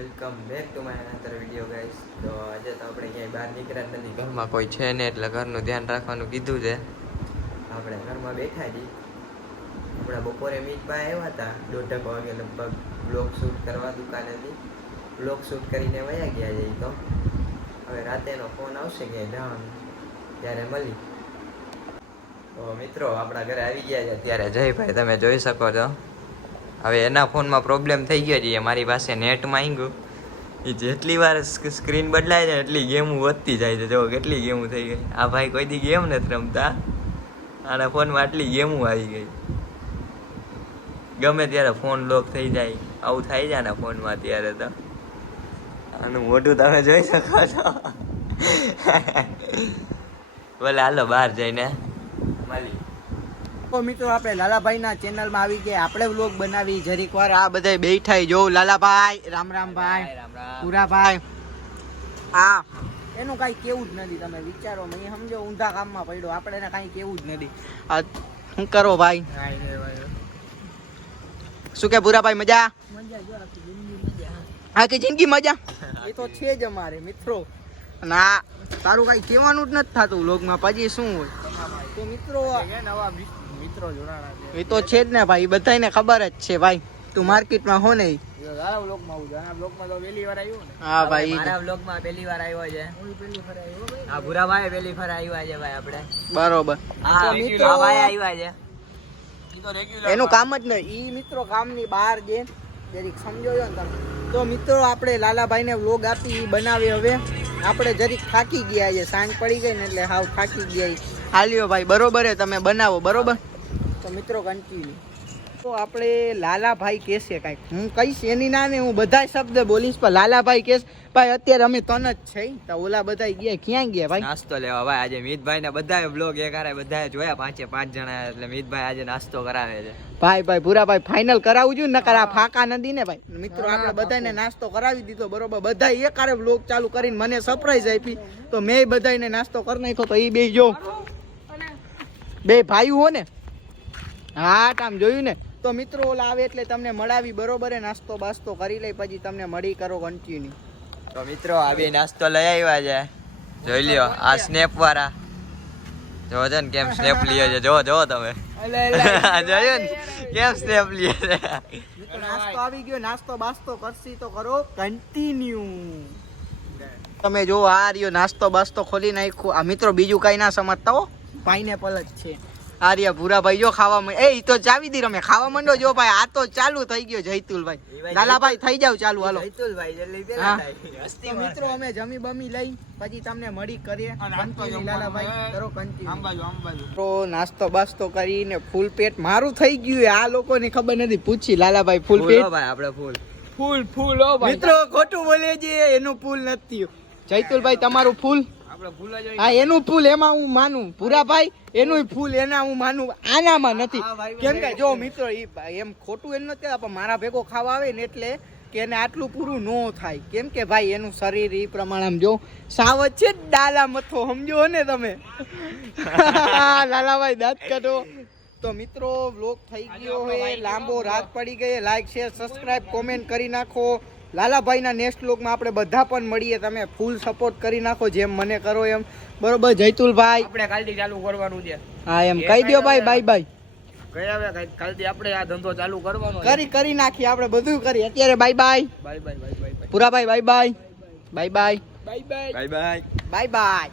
Welcome back to my another video guys. તો આજે તો આપણે ક્યાંય બહાર નીકળ્યા નથી, ઘરમાં કોઈ છે ને એટલે ઘરનું ધ્યાન રાખવાનું કીધું છે. આપણે ઘરમાં બેઠા છીએ. હમણાં બપોરે મીતભાઈ આવ્યા હતા 1:30 વાગે લગભગ બ્લોગ શૂટ કરવા દુકાનેથી. બ્લોગ શૂટ કરીને વયા ગયા છે. તો હવે રાતેનો ફોન આવશે કે જવાનું ત્યારે મળી. તો મિત્રો આપણા ઘરે આવી ગયા છે અત્યારે જયભાઈ, તમે જોઈ શકો છો. હવે એના ફોનમાં પ્રોબ્લેમ થઈ ગયો છે, મારી પાસે નેટ માંગ્યું. એ જેટલી વાર સ્ક્રીન બદલાય છે એટલી ગેમો વધતી જાય છે. જો કેટલી ગેમો થઈ ગઈ. આ ભાઈ કોઈ દી ગેમ નથી રમતા, આના ફોનમાં આટલી ગેમો આવી ગઈ. ગમે ત્યારે ફોન લોક થઈ જાય, આવું થાય છે આના ફોનમાં અત્યારે. તો આનું મોઢું તમે જોઈ શકો છો. બોલે હાલો બહાર જઈને મળી. તો મિત્રો આપણે લાલાભાઈના ચેનલમાં આવી ગયા. આપણે વ્લોગ બનાવી જરીક વાર. આ બધા બેઠાઈ જોઉં. લાલાભાઈ, રામ રામ ભાઈ, પુરાભાઈ. હા, એનું કાંઈ કેવું જ નથી. તમે વિચારો, મેં સમજો ઊંધા કામમાં પડ્યો. આપણે એને કાંઈ કેવું જ નથી. આ શું કરો ભાઈ? શું કે પુરાભાઈ? મજા આખી જિંદગી મજા. એ તો છે જ અમારે મિત્રો. ના તારું કાંઈ કહેવાનું જ નથી થતું વ્લોગમાં. પછી શું હોય? તો મિત્રો નવા મિત્રો જોડાણા છે. એ તો છે જ ને ભાઈ, બધાને ખબર જ છે ભાઈ. તું માર્કેટમાં હો નહીં. હા ભાઈ, મારા વ્લોગમાં પહેલી વાર આવ્યો છે. આ ભૂરાભાઈ પહેલી વાર આવ્યા છે ભાઈ આપણે. બરોબર. હા મિત્રો ભાઈ આવ્યા છે. એનું કામ જ નહીં. ઈ મિત્રો કામની બહાર જે જરીક સમજો ને તમે. તો મિત્રો આપણે લાલાભાઈને વ્લોગ આપી, ઈ બનાવે. હવે આપણે જરીક થાકી ગયા છે, સાંજ પડી ગઈ ને એટલે હાવ થાકી ગયા. હાલ્યો ભાઈ, બરોબર હે, તમે બનાવો. બરોબર. તો મિત્રો કન્ટિન્યુ. તો આપણે લાલાભાઈ કહેશે કાંઈક, હું કહીશ એની ના ને હું બધા શબ્દ બોલીશ, પણ લાલાભાઈ કહેશ ભાઈ અત્યારે અમે તન જ છે. તો ઓલા બધા ગયા ક્યાં ગયા ભાઈ? નાસ્તો લેવા ભાઈ. આજે મિતભાઈ ને બધા બ્લોગ એક હારે બધા જોયા, 5 જણા. એટલે મિતભાઈ આજે નાસ્તો કરાવે છે. ભાઈ પુરાભાઈ ફાઇનલ કરાવું છું, નકર આ ફાકા નથી ને ભાઈ. મિત્રો આપણે બધાને નાસ્તો કરાવી દીધો. બરોબર. બધા એક હારે બ્લોગ ચાલુ કરીને મને સરપ્રાઈઝ આપી. તો મેં બધાને નાસ્તો કરી નાખ્યો. તો એ બે જો બે ભાઈ હો ને. હા આમ જોયું ને. તો મિત્રો ઓલા આવે એટલે તમને મળાવી. બરોબર. નાસ્તો બાસ્તો કરી લઈ પછી તમને મળી કરો કન્ટિન્યુ. તો મિત્રો આ બે નાસ્તો લઈ આવ્યા છે. જોઈ લ્યો આ સ્નેપ વાળા. જો છે ને કેમ સ્નેપ લીએ છે. જો તમે જોયું ને કેમ સ્નેપ લીએ છે. નાસ્તો આવી ગયો. નાસ્તો બાસ્તો કરશી તો કરો કન્ટિન્યુ. તમે જો આ રહ્યો નાસ્તો બાસ્તો ખોલી નાખ્યો. આ મિત્રો બીજું કઈ ના સમજતા હો, પાઇનેપલ જ છે. આ રહ્યા ભૂરાભાઈ જો ખાવા. એ તો ચાવી દી રમે ખાવા માંડો. જો ભાઈ આ તો ચાલુ થઈ ગયો. જયતુલભાઈ, લાલાભાઈ થઈ જાવ ચાલુ. હાલો મિત્રો અમે જમી બમી લઈ પછી તમને મળી કરીએ. લાલાભાઈ કરો કન્ટિન્યુ. તો નાસ્તો બાસ્તો કરીને ફૂલ પેટ મારું થઈ ગયું. આ લોકોને ખબર નથી, પૂછી લાલાભાઈ. ફૂલ પેટ ભાઈ આપણે ફૂલ મિત્રો ખોટું બોલે છે. એનું ફૂલ નથી. જયતુલભાઈ તમારું ફૂલ. હા એનું ફૂલ એમાં હું માનું. પુરાભાઈ એનું ફૂલ એના હું માનું. આનામાં નથી. કેમ કે જો મિત્રો એમ ખોટું એમ નથી, પણ મારા ભેગો ખાવા આવે ને એટલે કે એને આટલું પૂરું ન થાય. કેમ કે ભાઈ એનું શરીર એ પ્રમાણે આમ જો સાવજ છે ડાલા મથો, સમજો ને તમે. લાલાભાઈ દાંત કાઢો. તો મિત્રો વ્લોગ થઈ ગયો હોય લાંબો, રાત પડી ગઈ. લાઈક શેર સબસ્ક્રાઇબ કોમેન્ટ કરી નાખો. લાલાભાઈના નેક્સ્ટ વ્લોગમાં આપણે બધા પણ મળીએ. તમે ફૂલ સપોર્ટ કરી નાખો જેમ મને કરો એમ. બરોબર જયતુલભાઈ? આપણે કાલથી ચાલુ કરવાનું છે. હા એમ કહી દો ભાઈ. Bye bye. કાલથી આપણે આ ધંધો ચાલુ કરવાનો કરી નાખીએ. આપણે બધું કરી અત્યારે. Bye bye. Bye bye. Purabhai bye bye. Bye bye. Bye bye. Bye bye. Bye bye.